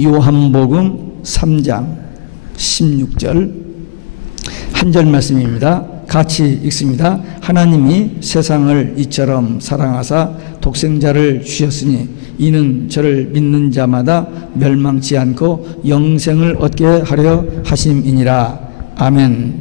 요한복음 3장 16절 한 절 말씀입니다. 같이 읽습니다. 하나님이 세상을 이처럼 사랑하사 독생자를 주셨으니 이는 저를 믿는 자마다 멸망치 않고 영생을 얻게 하려 하심이니라. 아멘.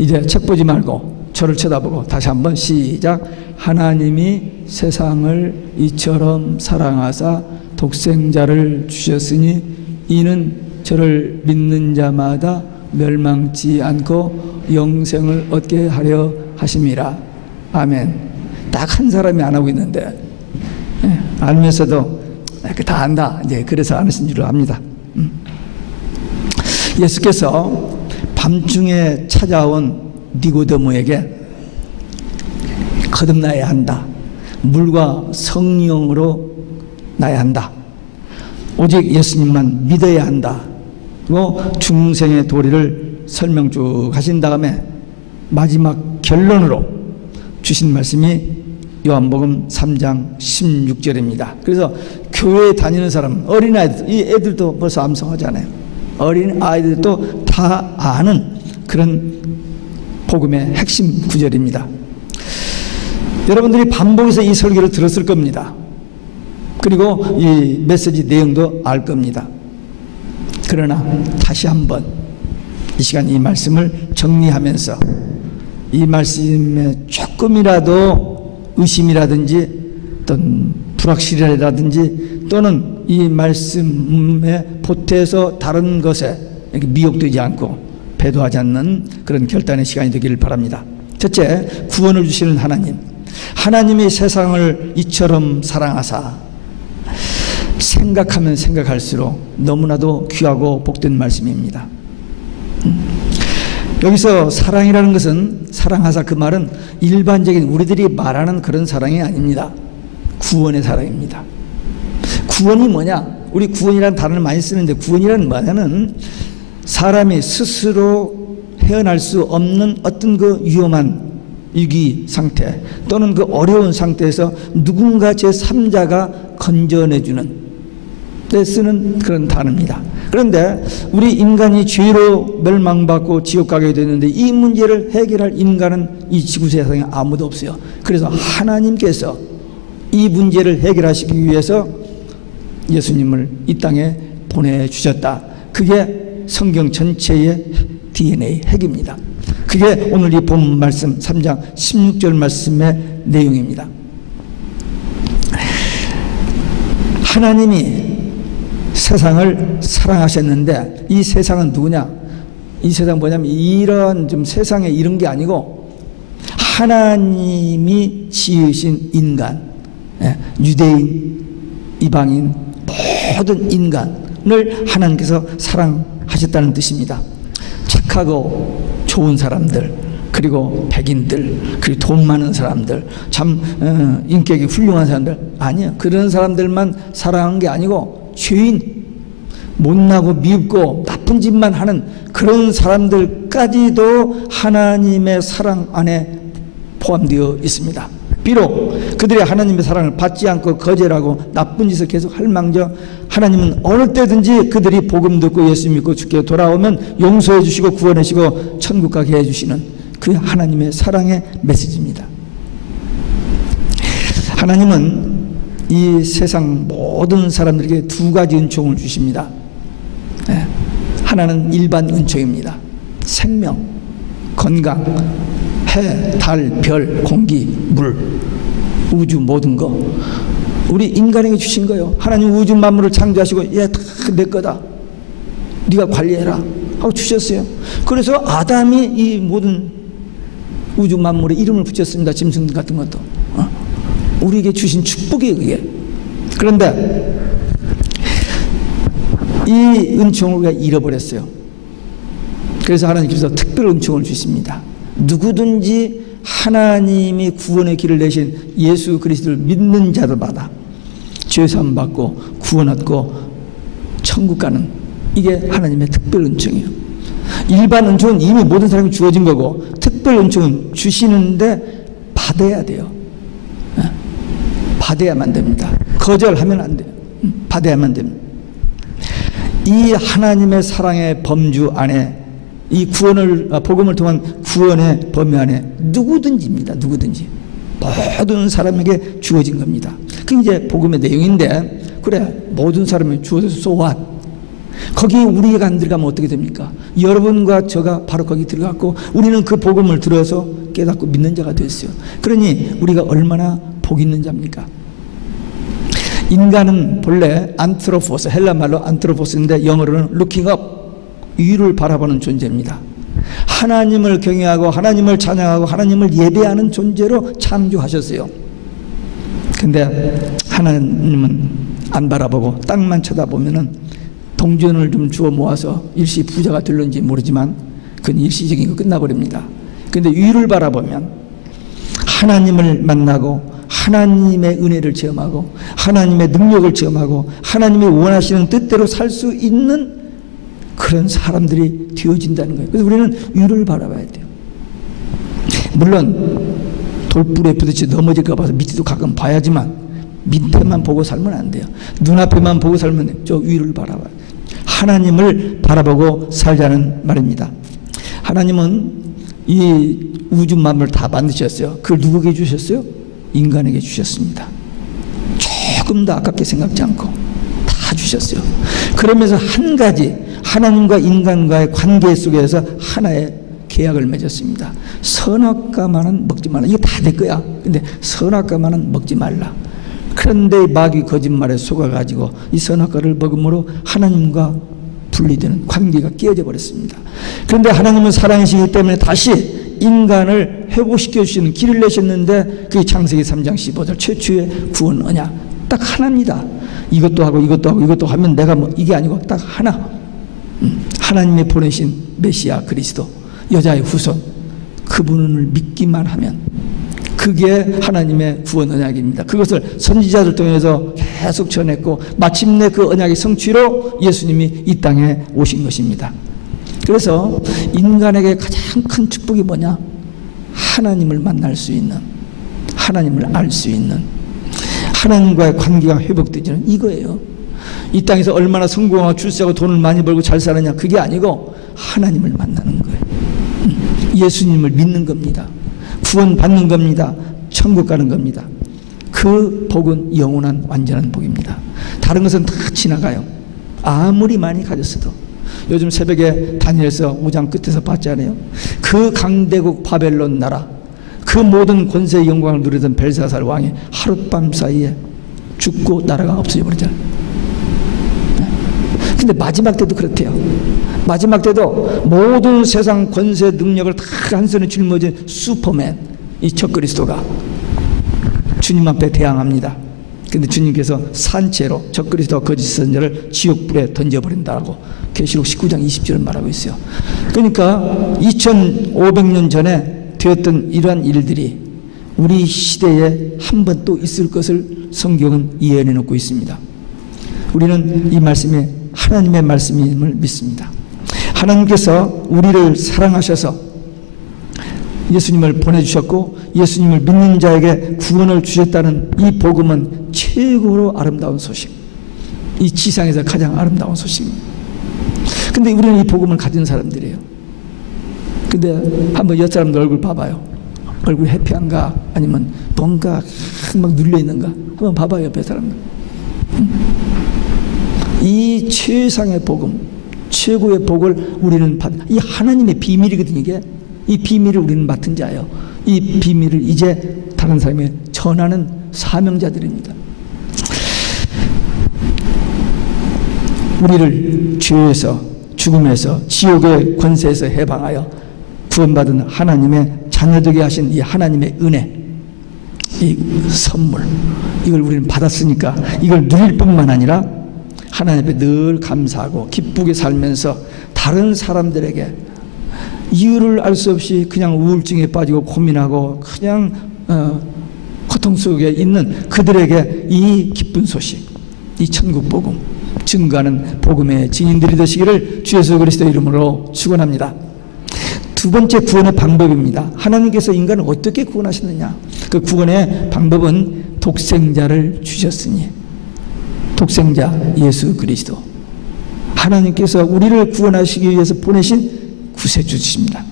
이제 책 보지 말고 저를 쳐다보고 다시 한번 시작. 하나님이 세상을 이처럼 사랑하사 독생자를 주셨으니 이는 저를 믿는 자마다 멸망치 않고 영생을 얻게 하려 하심이라. 아멘. 딱 한 사람이 안 하고 있는데 알면서도 다 안다. 이제 그래서 안 하신 줄 압니다. 예수께서 밤중에 찾아온 니고데모에게 거듭나야 한다. 물과 성령으로 나야 한다. 오직 예수님만 믿어야 한다. 중생의 도리를 설명 쭉 하신 다음에 마지막 결론으로 주신 말씀이 요한복음 3장 16절입니다. 그래서 교회에 다니는 사람, 어린아이들, 이 애들도 벌써 암송하잖아요. 어린아이들도 다 아는 그런 복음의 핵심 구절입니다. 여러분들이 반복해서 이 설교를 들었을 겁니다. 그리고 이 메시지 내용도 알 겁니다. 그러나 다시 한번 이 시간 이 말씀을 정리하면서 이 말씀에 조금이라도 의심이라든지 어떤 불확실이라든지 또는 이 말씀에 보태서 다른 것에 미혹되지 않고 배도하지 않는 그런 결단의 시간이 되기를 바랍니다. 첫째, 구원을 주시는 하나님. 하나님이 세상을 이처럼 사랑하사. 생각하면 생각할수록 너무나도 귀하고 복된 말씀입니다. 여기서 사랑이라는 것은, 사랑하사, 그 말은 일반적인 우리들이 말하는 그런 사랑이 아닙니다. 구원의 사랑입니다. 구원이 뭐냐? 우리 구원이라는 단어를 많이 쓰는데, 구원이라는 뭐냐면 사람이 스스로 헤어날 수 없는 어떤 그 위험한 위기 상태 또는 그 어려운 상태에서 누군가 제3자가 건져내주는 때 쓰는 그런 단어입니다. 그런데 우리 인간이 죄로 멸망받고 지옥 가게 되는데 이 문제를 해결할 인간은 이 지구 세상에 아무도 없어요. 그래서 하나님께서 이 문제를 해결하시기 위해서 예수님을 이 땅에 보내주셨다. 그게 성경 전체의 DNA 핵입니다. 그게 오늘 이 본 말씀 3장 16절 말씀의 내용입니다. 하나님이 세상을 사랑하셨는데 이 세상은 누구냐? 이 세상 뭐냐면 이런 좀 세상에 이런 게 아니고 하나님이 지으신 인간, 유대인, 이방인, 모든 인간을 하나님께서 사랑하셨다는 뜻입니다. 착하고 좋은 사람들, 그리고 백인들, 그리고 돈 많은 사람들, 참 인격이 훌륭한 사람들, 아니요. 그런 사람들만 사랑한 게 아니고 죄인, 못나고 미흡고 나쁜 짓만 하는 그런 사람들까지도 하나님의 사랑 안에 포함되어 있습니다. 비록 그들이 하나님의 사랑을 받지 않고 거절하고 나쁜 짓을 계속 할망정 하나님은 어느 때든지 그들이 복음 듣고 예수 믿고 주께 돌아오면 용서해 주시고 구원해 주시고 천국 가게 해 주시는 그 하나님의 사랑의 메시지입니다. 하나님은 이 세상 모든 사람들에게 두 가지 은총을 주십니다. 하나는 일반 은총입니다. 생명, 건강, 해, 달, 별, 공기, 물, 우주 모든 거 우리 인간에게 주신 거예요. 하나님 우주 만물을 창조하시고 얘 다 내 거다, 네가 관리해라 하고 주셨어요. 그래서 아담이 이 모든 우주 만물에 이름을 붙였습니다. 짐승 같은 것도 우리에게 주신 축복이에요, 그게. 그런데 이 은총을 우리가 잃어버렸어요. 그래서 하나님께서 특별 은총을 주십니다. 누구든지 하나님이 구원의 길을 내신 예수 그리스도를 믿는 자들마다 죄사함 받고 구원 얻고 천국 가는, 이게 하나님의 특별 은총이에요. 일반 은총은 이미 모든 사람이 주어진 거고, 특별 은총은 주시는데 받아야 돼요. 받아야만 됩니다. 거절하면 안 돼요. 받아야만 됩니다. 이 하나님의 사랑의 범주 안에, 이 복음을 통한 구원의 범위 안에 누구든지입니다. 누구든지 모든 사람에게 주어진 겁니다. 그게 이제 복음의 내용인데, 그래 모든 사람에게 주어져서 so what? 거기에 우리가 안 들어가면 어떻게 됩니까? 여러분과 저가 바로 거기 들어갔고 우리는 그 복음을 들어서 깨닫고 믿는 자가 됐어요. 그러니 우리가 얼마나 복 있는 자입니까? 인간은 본래 안트로포스, 헬라 말로 안트로포스인데 영어로는 looking up, 위를 바라보는 존재입니다. 하나님을 경외하고 하나님을 찬양하고 하나님을 예배하는 존재로 창조하셨어요. 근데 하나님은 안 바라보고 땅만 쳐다보면은 동전을 좀 주워 모아서 일시 부자가 될런지 모르지만 그건 일시적인 거 끝나버립니다. 근데 위를 바라보면 하나님을 만나고 하나님의 은혜를 체험하고 하나님의 능력을 체험하고 하나님이 원하시는 뜻대로 살 수 있는 그런 사람들이 되어진다는 거예요. 그래서 우리는 위를 바라봐야 돼요. 물론 돌불에 부딪혀 넘어질까 봐서 밑에도 가끔 봐야지만 밑에만 보고 살면 안 돼요. 눈앞에만 보고 살면 돼요. 저 위를 바라봐야 돼요. 하나님을 바라보고 살자는 말입니다. 하나님은 이 우주 만물을 다 만드셨어요. 그걸 누구에게 주셨어요? 인간에게 주셨습니다. 조금 더 아깝게 생각지 않고 다 주셨어요. 그러면서 한 가지 하나님과 인간과의 관계 속에서 하나의 계약을 맺었습니다. 선악과만은 먹지 말라. 이거 다 내 거야. 근데 선악과만은 먹지 말라. 그런데 마귀 거짓말에 속아가지고 이 선악과를 먹음으로 하나님과 분리되는 관계가 깨어져 버렸습니다. 그런데 하나님은 사랑이시기 때문에 다시 인간을 회복시켜 주시는 길을 내셨는데 그게 창세기 3장 15절 최초의 구원 언약 딱 하나입니다. 이것도 하고 이것도 하고 이것도 하면 내가 뭐 이게 아니고 딱 하나. 하나님이 보내신 메시아 그리스도 여자의 후손 그분을 믿기만 하면 그게 하나님의 구원 언약입니다. 그것을 선지자들 통해서 계속 전했고 마침내 그 언약의 성취로 예수님이 이 땅에 오신 것입니다. 그래서 인간에게 가장 큰 축복이 뭐냐? 하나님을 만날 수 있는, 하나님을 알 수 있는, 하나님과의 관계가 회복되지는 이거예요. 이 땅에서 얼마나 성공하고 출세하고 돈을 많이 벌고 잘 살았냐 그게 아니고 하나님을 만나는 거예요. 예수님을 믿는 겁니다. 구원 받는 겁니다. 천국 가는 겁니다. 그 복은 영원한 완전한 복입니다. 다른 것은 다 지나가요. 아무리 많이 가졌어도. 요즘 새벽에 다니엘서 5장 끝에서 봤잖아요. 그 강대국 바벨론 나라 그 모든 권세의 영광을 누리던 벨사살 왕이 하룻밤 사이에 죽고 나라가 없어져 버리잖아요. 근데 마지막 때도 그렇대요. 마지막 때도 모든 세상 권세 능력을 다 한 손에 짊어진 슈퍼맨 이 적그리스도가 주님 앞에 대항합니다. 근데 주님께서 산채로 적그리스도와 거짓 선자를 지옥불에 던져버린다고 계시록 19장 20절을 말하고 있어요. 그러니까 2500년 전에 되었던 이러한 일들이 우리 시대에 한 번 또 있을 것을 성경은 예언해 놓고 있습니다. 우리는 이 말씀이 하나님의 말씀임을 믿습니다. 하나님께서 우리를 사랑하셔서 예수님을 보내주셨고 예수님을 믿는 자에게 구원을 주셨다는 이 복음은 최고로 아름다운 소식, 이 지상에서 가장 아름다운 소식입니다. 근데 우리는 이 복음을 가진 사람들이에요. 근데 한번 옆 사람들 얼굴 봐봐요. 얼굴 해피한가 아니면 뭔가 막 눌려있는가 한번 봐봐요. 옆에 사람들. 이 최상의 복음, 최고의 복을 우리는 이 하나님의 비밀이거든요. 이게 이 비밀을 우리는 맡은 자예요. 이 비밀을 이제 다른 사람에게 전하는 사명자들입니다. 우리를 죄에서 죽음에서 지옥의 권세에서 해방하여 구원받은 하나님의 자녀되게 하신 이 하나님의 은혜, 이 선물, 이걸 우리는 받았으니까 이걸 누릴 뿐만 아니라 하나님 앞에 늘 감사하고 기쁘게 살면서 다른 사람들에게 이유를 알 수 없이 그냥 우울증에 빠지고 고민하고 그냥 고통 속에 있는 그들에게 이 기쁜 소식, 이 천국 복음 증거하는 복음의 증인들이 되시기를 주 예수 그리스도 이름으로 축원합니다. 두 번째 구원의 방법입니다. 하나님께서 인간을 어떻게 구원하시느냐? 그 구원의 방법은 독생자를 주셨으니 독생자 예수 그리스도 하나님께서 우리를 구원하시기 위해서 보내신 구세주십니다.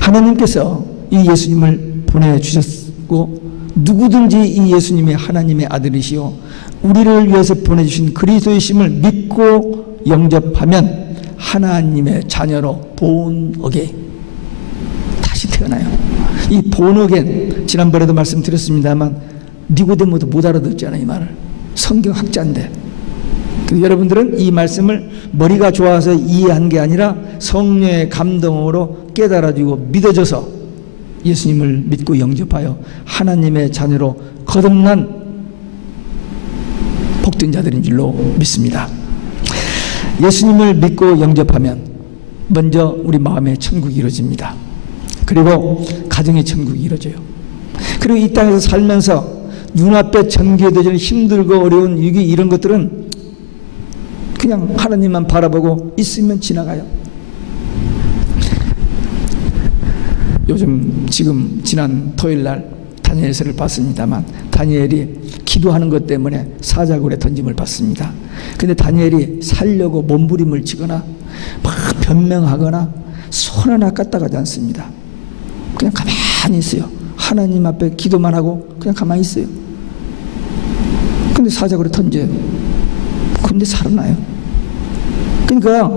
하나님께서 이 예수님을 보내주셨고 누구든지 이 예수님이 하나님의 아들이시오 우리를 위해서 보내주신 그리스도이심을 믿고 영접하면 하나님의 자녀로 born again 다시 태어나요. 이 born again 지난번에도 말씀드렸습니다만 니고데모도 못 알아듣잖아요. 이 말을. 성경학자인데 여러분들은 이 말씀을 머리가 좋아서 이해한 게 아니라 성령의 감동으로 깨달아지고 믿어져서 예수님을 믿고 영접하여 하나님의 자녀로 거듭난 복된 자들인 줄로 믿습니다. 예수님을 믿고 영접하면 먼저 우리 마음의 천국이 이루어집니다. 그리고 가정의 천국이 이루어져요. 그리고 이 땅에서 살면서 눈앞에 전개되는 힘들고 어려운 위기 이런 것들은 그냥 하나님만 바라보고 있으면 지나가요. 지금 지난 토요일날 다니엘서를 봤습니다만 다니엘이 기도하는 것 때문에 사자굴에 던짐을 받습니다. 근데 다니엘이 살려고 몸부림을 치거나 막 변명하거나 손 하나 까딱하지 않습니다. 그냥 가만히 있어요. 하나님 앞에 기도만 하고 그냥 가만히 있어요. 근데 사자굴에 던져요. 근데 살아나요. 그러니까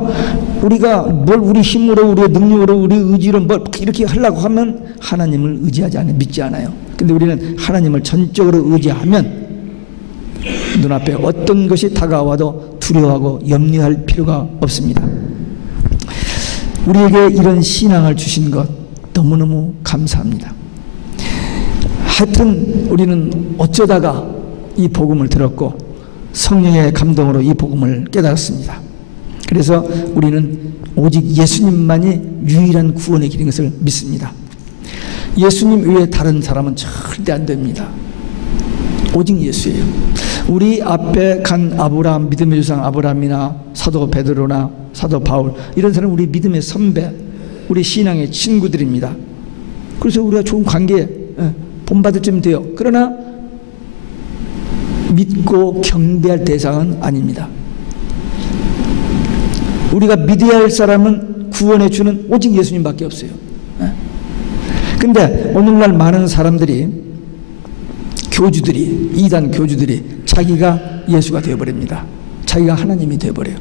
우리가 뭘 우리 힘으로 우리의 능력으로 우리 의지로 뭘 이렇게 하려고 하면 하나님을 의지하지 않아요. 믿지 않아요. 근데 우리는 하나님을 전적으로 의지하면 눈앞에 어떤 것이 다가와도 두려워하고 염려할 필요가 없습니다. 우리에게 이런 신앙을 주신 것 너무너무 감사합니다. 하여튼 우리는 어쩌다가 이 복음을 들었고 성령의 감동으로 이 복음을 깨달았습니다. 그래서 우리는 오직 예수님만이 유일한 구원의 길인 것을 믿습니다. 예수님 외에 다른 사람은 절대 안 됩니다. 오직 예수예요. 우리 앞에 간 아브라함, 믿음의 조상 아브라함이나 사도 베드로나 사도 바울 이런 사람은 우리 믿음의 선배, 우리 신앙의 친구들입니다. 그래서 우리가 좋은 관계에 본받을 쯤 돼요. 그러나 믿고 경배할 대상은 아닙니다. 우리가 믿어야 할 사람은 구원해 주는 오직 예수님밖에 없어요. 근데 오늘날 많은 사람들이 교주들이 이단 교주들이 자기가 예수가 되어버립니다. 자기가 하나님이 되어버려요.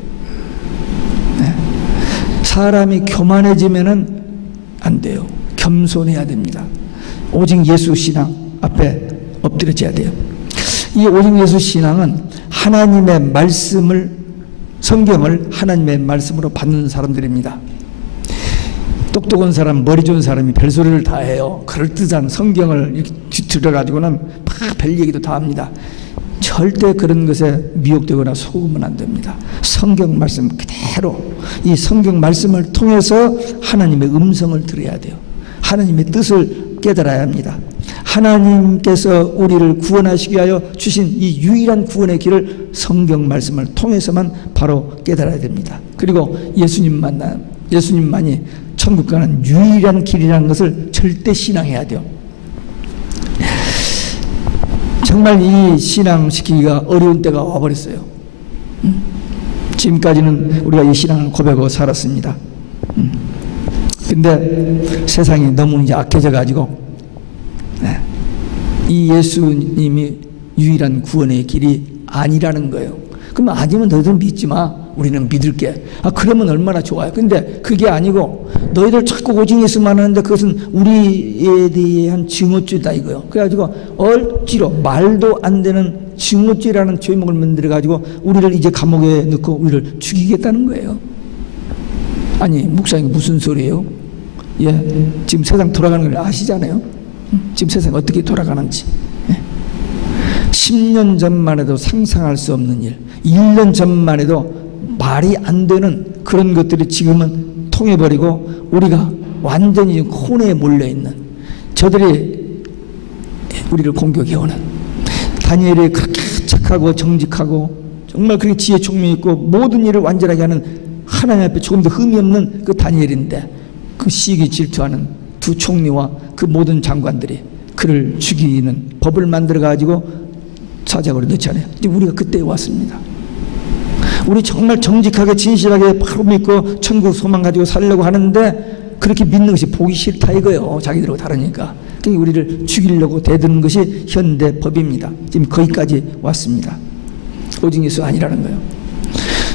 사람이 교만해지면은 안 돼요. 겸손해야 됩니다. 오직 예수 신앙 앞에 엎드려져야 돼요. 이 오직 예수 신앙은 하나님의 말씀을 성경을 하나님의 말씀으로 받는 사람들입니다. 똑똑한 사람, 머리 좋은 사람이 별소리를 다 해요. 그럴듯한 성경을 이렇게 뒤틀어가지고는 막 별 얘기도 다 합니다. 절대 그런 것에 미혹되거나 속으면 안 됩니다. 성경 말씀 그대로 이 성경 말씀을 통해서 하나님의 음성을 들어야 돼요. 하나님의 뜻을 깨달아야 합니다. 하나님께서 우리를 구원하시기 위하여 주신 이 유일한 구원의 길을 성경 말씀을 통해서만 바로 깨달아야 됩니다. 그리고 예수님만이 천국 가는 유일한 길이라는 것을 절대 신앙해야 돼요. 정말 이 신앙시키기가 어려운 때가 와버렸어요. 지금까지는 우리가 이 신앙을 고백하고 살았습니다. 근데 세상이 너무 이제 악해져 가지고 이 예수님이 유일한 구원의 길이 아니라는 거예요. 그러면 아니면 너희들 믿지 마. 우리는 믿을게. 그러면 얼마나 좋아요. 근데 그게 아니고 너희들 자꾸 오직 예수만 하는데 그것은 우리에 대한 증오죄다 이거요. 그래가지고 억지로 말도 안 되는 증오죄라는 죄목을 만들어가지고 우리를 이제 감옥에 넣고 우리를 죽이겠다는 거예요. 아니 목사님 무슨 소리예요? 예, 지금 세상 돌아가는 걸 아시잖아요. 지금 세상 어떻게 돌아가는지. 10년 전만 해도 상상할 수 없는 일, 1년 전만 해도 말이 안 되는 그런 것들이 지금은 통해버리고 우리가 완전히 혼에 몰려있는 저들이 우리를 공격해오는 다니엘이 그렇게 착하고 정직하고 정말 그렇게 지혜 총명이 있고 모든 일을 완전하게 하는 하나님 앞에 조금 더 흠이 없는 그 다니엘인데 그 시기 질투하는 두 총리와 그 모든 장관들이 그를 죽이는 법을 만들어 가지고 사자굴에 넣잖아요. 이제 우리가 그때에 왔습니다. 우리 정말 정직하게 진실하게 바로 믿고 천국 소망 가지고 살려고 하는데 그렇게 믿는 것이 보기 싫다 이거예요. 자기들하고 다르니까. 그러니까 우리를 죽이려고 대드는 것이 현대 법입니다. 지금 거기까지 왔습니다. 오직 예수 아니라는 거예요.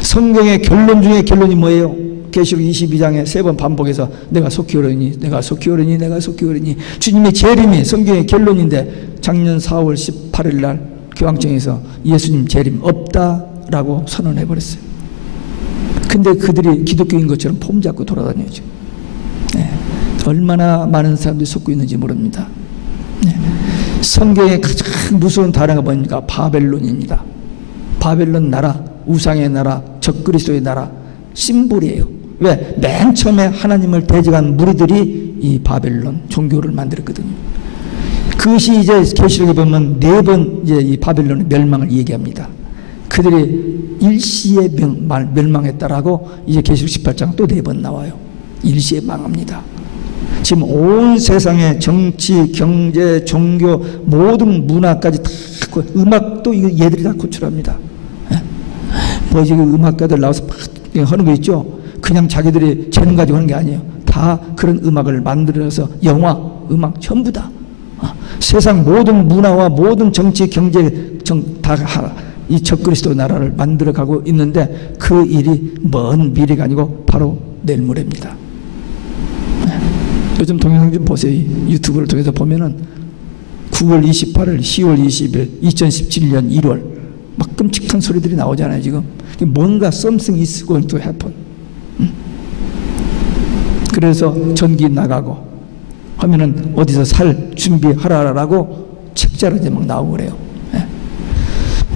성경의 결론 중에 결론이 뭐예요? 계시록 22장에 3번 반복해서 내가 속히 오르니 내가 속히 오르니 내가 속히 오르니 주님의 재림이 성경의 결론인데 작년 4월 18일 날 교황청에서 예수님 재림 없다라고 선언해버렸어요. 근데 그들이 기독교인 것처럼 폼 잡고 돌아다녀죠. 네. 얼마나 많은 사람들이 속고 있는지 모릅니다. 네. 성경의 가장 무서운 단어가 뭡니까? 바벨론입니다. 바벨론 나라, 우상의 나라, 적그리스도의 나라, 심볼이에요. 왜? 맨 처음에 하나님을 대적한 무리들이 이 바벨론 종교를 만들었거든요. 그것이 이제 계시록에 보면 4번 이제 이 바벨론의 멸망을 얘기합니다. 그들이 일시에 멸망했다라고 이제 계시록 18장 또 4번 나와요. 일시에 망합니다. 지금 온 세상의 정치, 경제, 종교, 모든 문화까지 다 음악도 이거 얘들이 다 구출합니다. 뭐 지금 음악가들 나와서 막 하는 거 있죠. 그냥 자기들이 재능 가지고 하는 게 아니에요. 다 그런 음악을 만들어서 영화, 음악 전부 다 세상 모든 문화와 모든 정치, 경제 다 이 적그리스도 나라를 만들어가고 있는데 그 일이 먼 미래가 아니고 바로 내일 모레입니다. 요즘 동영상 좀 보세요. 유튜브를 통해서 보면은 9월 28일, 10월 20일, 2017년 1월 막 끔찍한 소리들이 나오잖아요. 지금 뭔가 something is going to happen. 그래서 전기 나가고 하면은 어디서 살 준비하라라고 책자로 이제 막 나오고 그래요.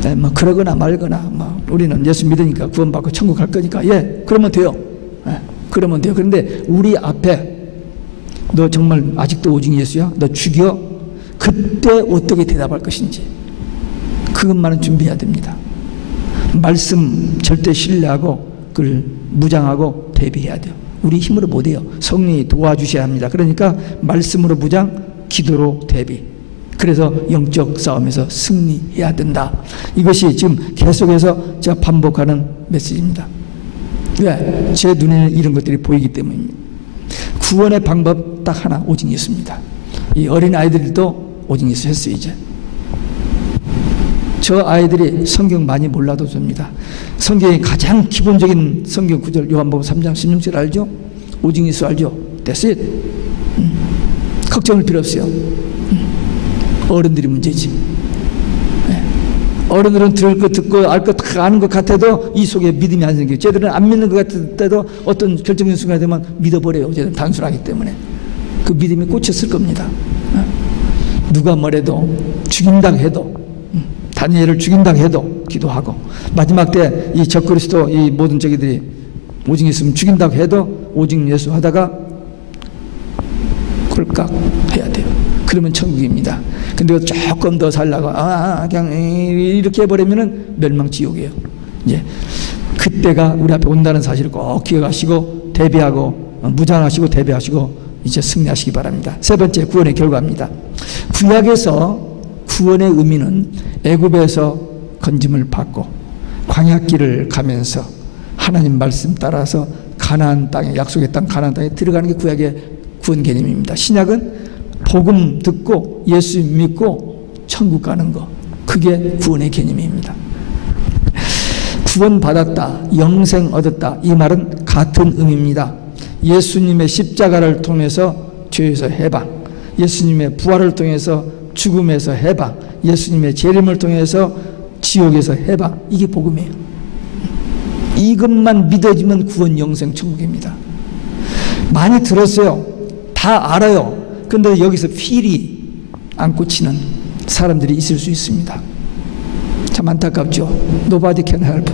예. 뭐 그러거나 말거나 뭐 우리는 예수 믿으니까 구원받고 천국 갈 거니까 예 그러면 돼요. 예. 그러면 돼요. 그런데 우리 앞에 너 정말 아직도 오직 예수야? 너 죽여? 그때 어떻게 대답할 것인지 그것만은 준비해야 됩니다. 말씀 절대 신뢰하고 그걸 무장하고 대비해야 돼요. 우리 힘으로 못해요. 성령이 도와주셔야 합니다. 그러니까 말씀으로 무장, 기도로 대비. 그래서 영적 싸움에서 승리해야 된다. 이것이 지금 계속해서 제가 반복하는 메시지입니다. 왜? 제 눈에는 이런 것들이 보이기 때문입니다. 구원의 방법 딱 하나, 오직 예수입니다. 이 어린 아이들도 오직 예수 했어요. 이제 저 아이들이 성경 많이 몰라도 됩니다. 성경의 가장 기본적인 성경 구절 요한복음 3장 16절 알죠? 오직 예수 알죠? That's it. 걱정할 필요 없어요. 어른들이 문제지. 네. 어른들은 들을 거 듣고 알 거 다 아는 것 같아도 이 속에 믿음이 안 생겨요. 쟤들은 안 믿는 것 같을 도 어떤 결정적인 순간이 되면 믿어버려요. 쟤들은 단순하기 때문에. 그 믿음이 꽂혔을 겁니다. 누가 뭐래도 죽인다고 해도 다니엘을 죽인다고 해도 기도하고 마지막 때 이 적그리스도 이 모든 저기들이 오직 예수님 죽인다고 해도 오직 예수 하다가 꼴깍 해야 돼요. 그러면 천국입니다. 근데 조금 더 살라고 그냥 이렇게 해버리면은 멸망 지옥이에요. 이제 그때가 우리 앞에 온다는 사실을 꼭 기억하시고 대비하고 무장하시고 대비하시고 이제 승리하시기 바랍니다. 세 번째 구원의 결과입니다. 구약에서 구원의 의미는 애굽에서 건짐을 받고 광야길을 가면서 하나님 말씀 따라서 가나안 땅에 약속의 땅 가나안 땅에 들어가는 게 구약의 구원 개념입니다. 신약은 복음 듣고 예수 믿고 천국 가는 거 그게 구원의 개념입니다. 구원 받았다, 영생 얻었다 이 말은 같은 의미입니다. 예수님의 십자가를 통해서 죄에서 해방, 예수님의 부활을 통해서 죽음에서 해방, 예수님의 재림을 통해서 지옥에서 해방, 이게 복음이에요. 이것만 믿어지면 구원, 영생, 천국입니다. 많이 들었어요. 다 알아요. 근데 여기서 필이 안 꽂히는 사람들이 있을 수 있습니다. 참 안타깝죠. Nobody can help.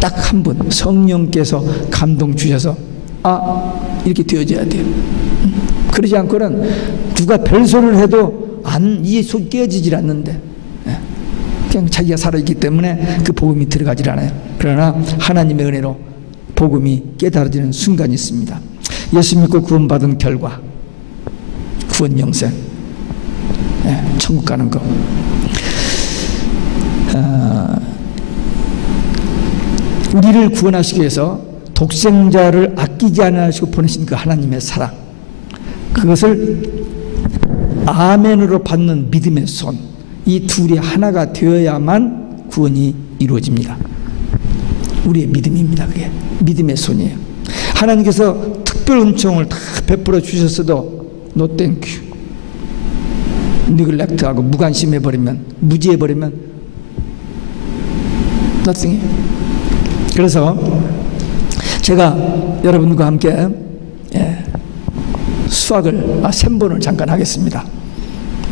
딱 한 분 성령께서 감동 주셔서 이렇게 되어져야 돼요. 그러지 않고는 누가 별소리를 해도 이 속이 깨지질 않는데 그냥 자기가 살아있기 때문에 그 복음이 들어가질 않아요. 그러나 하나님의 은혜로 복음이 깨달아지는 순간이 있습니다. 예수 믿고 구원받은 결과 구원, 영생, 천국 가는 거. 우리를 구원하시기 위해서 독생자를 아끼지 않으시고 보내신 그 하나님의 사랑, 그것을 아멘으로 받는 믿음의 손, 이 둘이 하나가 되어야만 구원이 이루어집니다. 우리의 믿음입니다. 그게 믿음의 손이에요. 하나님께서 특별 은총을 다 베풀어 주셨어도 no thank you, neglect하고 무관심해버리면, 무지해버리면 nothing이에요. 그래서 제가 여러분과 함께 수학을 셈본을 잠깐 하겠습니다.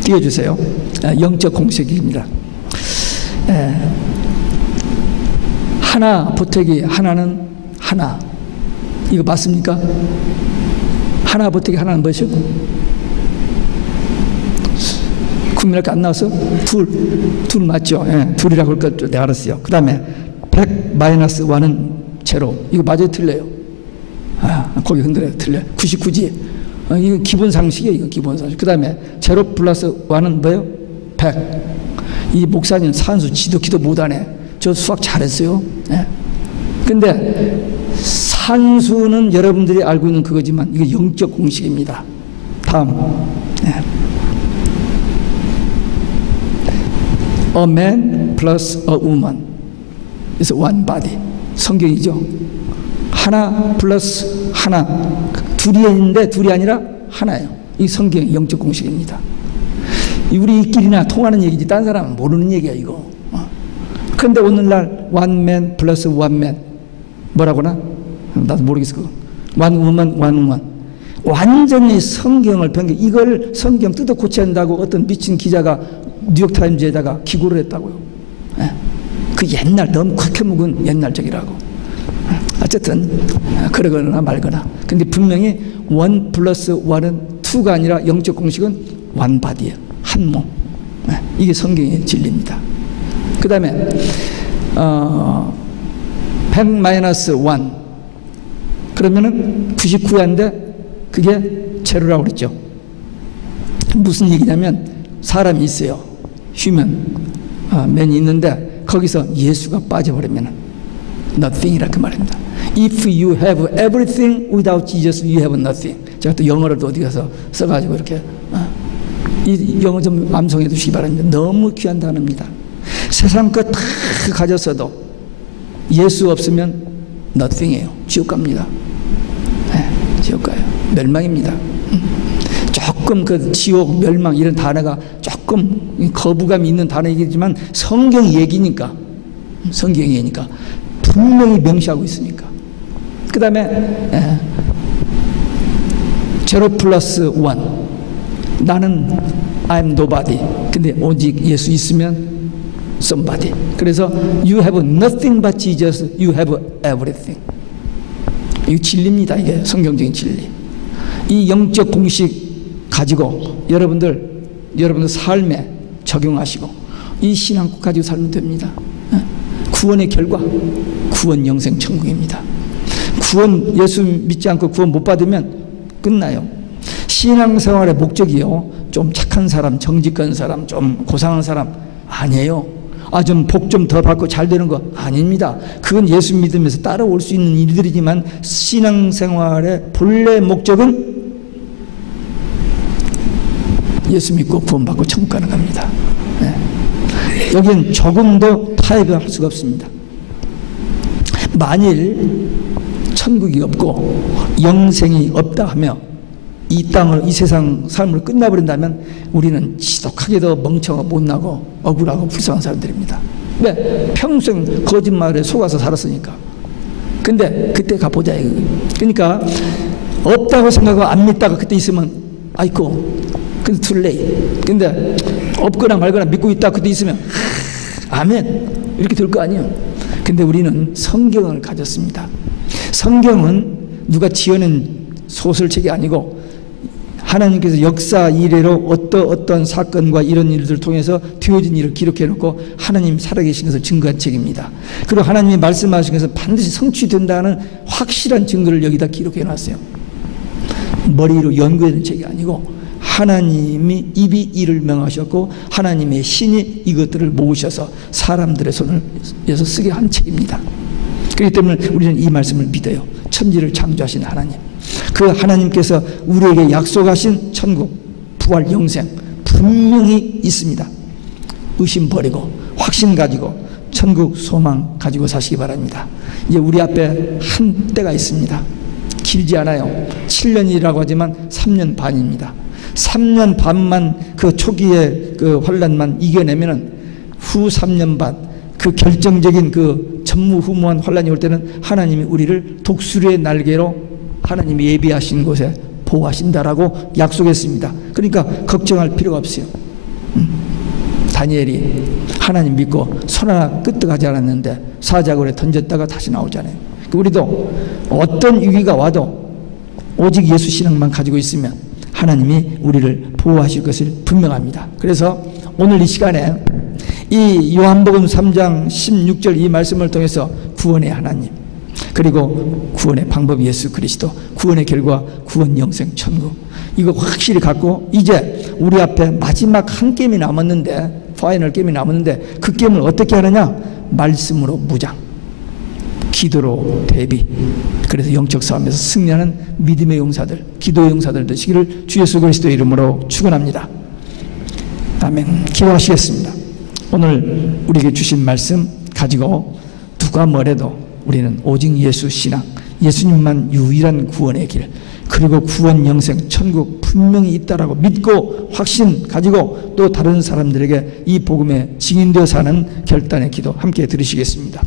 띄워주세요. 영적 공식입니다. 하나 보태기 하나는 하나, 이거 맞습니까? 하나 보태기 하나는 뭐죠? 국민학교 안 나와서 둘 맞죠? 둘이라고 할 것 내가 알았어요. 그 다음에 100 마이너스 1은 제로, 이거 맞아요? 틀려요? 거기 흔들어요. 틀려요. 99지. 이거 기본 상식이에요. 이거 기본 상식. 그 다음에 제로 플러스 1은 뭐예요? 100. 이 목사님 산수 지도 기도 못하네. 저 수학 잘했어요. 근데 산수는 여러분들이 알고 있는 그거지만 이거 영적 공식입니다. 다음. A man plus a woman is one body. 성경이죠. 하나 플러스 하나, 둘이 있는데 둘이 아니라 하나예요. 이 성경의 영적 공식입니다. 우리끼리나 통하는 얘기지 딴 사람은 모르는 얘기야 이거. 그런데 오늘날 one man 플러스 one man 뭐라고나? 나도 모르겠어 그거. one woman, one woman. 완전히 성경을 변경, 이걸 성경 뜯어 고쳐야 한다고 어떤 미친 기자가 뉴욕타임즈에다가 기고를 했다고요. 그 옛날 너무 콱해 묵은 옛날적이라고. 어쨌든 그러거나 말거나. 근데 분명히 1 플러스 1은 2가 아니라 영적 공식은 one body예요. 한 몸. 이게 성경의 진리입니다. 그 다음에 100 마이너스 1 그러면은 99인데 그게 제로라고 그랬죠. 무슨 얘기냐면 사람이 있어요. 휴먼 맨이 있는데 거기서 예수가 빠져버리면 nothing이라 그 말입니다. If you have everything without Jesus, you have nothing. 제가 또 영어를 또 어디 가서 써가지고 이렇게 이 영어 좀 암송해 두시기 바랍니다. 너무 귀한 단어입니다. 세상 것 다 가졌어도 예수 없으면 nothing이에요. 지옥 갑니다. 지옥 가요. 멸망입니다. 조금 그 지옥, 멸망 이런 단어가 조금 거부감이 있는 단어이지만 성경 얘기니까, 성경 얘기니까 분명히 명시하고 있으니까. 그 다음에 제로 플러스 원, 나는 I'm nobody. 근데 오직 예수 있으면 somebody. 그래서 you have nothing but Jesus, you have everything. 이거 진리입니다. 이게 성경적인 진리. 이 영적 공식 가지고 여러분들 삶에 적용하시고 이 신앙 꼭 가지고 살면 됩니다. 구원의 결과, 구원 영생 천국입니다. 구원, 예수 믿지 않고 구원 못 받으면 끝나요. 신앙생활의 목적이요, 좀 착한 사람, 정직한 사람, 좀 고상한 사람 아니에요. 좀 복 좀 더 받고 잘 되는 거 아닙니다. 그건 예수 믿으면서 따라올 수 있는 일들이지만 신앙생활의 본래 목적은 예수 믿고 구원받고 천국 가는 겁니다. 여기는 조금도 타협할 수가 없습니다. 만일 천국이 없고 영생이 없다 하며 이 땅을, 이 세상 삶을 끝나버린다면 우리는 지독하게도 멍청하고 못나고 억울하고 불쌍한 사람들입니다. 왜? 평생 거짓말에 속아서 살았으니까. 근데 그때 가보자 이거. 그러니까 없다고 생각하고 안 믿다가 그때 있으면 아이고 근데 too late. 근데 없거나 말거나 믿고 있다 그때 있으면 아멘 이렇게 될 거 아니에요. 근데 우리는 성경을 가졌습니다. 성경은 누가 지어낸 소설책이 아니고 하나님께서 역사 이래로 어떤 사건과 이런 일들을 통해서 되어진 일을 기록해 놓고 하나님 살아계신 것을 증거한 책입니다. 그리고 하나님이 말씀하신 것은 반드시 성취된다는 확실한 증거를 여기다 기록해 놨어요. 머리로 연구하는 책이 아니고 하나님이 입이 이를 명하셨고 하나님의 신이 이것들을 모으셔서 사람들의 손을 에서 쓰게 한 책입니다. 그렇기 때문에 우리는 이 말씀을 믿어요. 천지를 창조하신 하나님, 그 하나님께서 우리에게 약속하신 천국, 부활, 영생 분명히 있습니다. 의심 버리고 확신 가지고 천국 소망 가지고 사시기 바랍니다. 이제 우리 앞에 한 때가 있습니다. 길지 않아요. 7년이라고 하지만 3년 반입니다. 3년 반만 그 초기의 그 환란만 이겨내면은 후 3년 반 그 결정적인 그 전무후무한 환란이 올 때는 하나님이 우리를 독수리의 날개로 하나님이 예비하신 곳에 보호하신다라고 약속했습니다. 그러니까 걱정할 필요가 없어요. 다니엘이 하나님 믿고 손 하나 끄떡하지 않았는데 사자굴에 던졌다가 다시 나오잖아요. 우리도 어떤 위기가 와도 오직 예수 신앙만 가지고 있으면 하나님이 우리를 보호하실 것을 분명합니다. 그래서 오늘 이 시간에 이 요한복음 3장 16절 이 말씀을 통해서 구원의 하나님, 그리고 구원의 방법 예수 그리스도, 구원의 결과 구원 영생 천국, 이거 확실히 갖고 이제 우리 앞에 마지막 한 게임이 남았는데, 파이널 게임이 남았는데 그 게임을 어떻게 하느냐? 말씀으로 무장, 기도로 대비. 그래서 영적 싸움에서 승리하는 믿음의 용사들, 기도의 용사들 되시기를 주 예수 그리스도의 이름으로 축원합니다. 아멘. 기도하시겠습니다. 오늘 우리에게 주신 말씀 가지고 누가 뭐래도 우리는 오직 예수 신앙, 예수님만 유일한 구원의 길, 그리고 구원 영생 천국 분명히 있다라고 믿고 확신 가지고 또 다른 사람들에게 이 복음에 증인되어 사는 결단의 기도 함께 들으시겠습니다.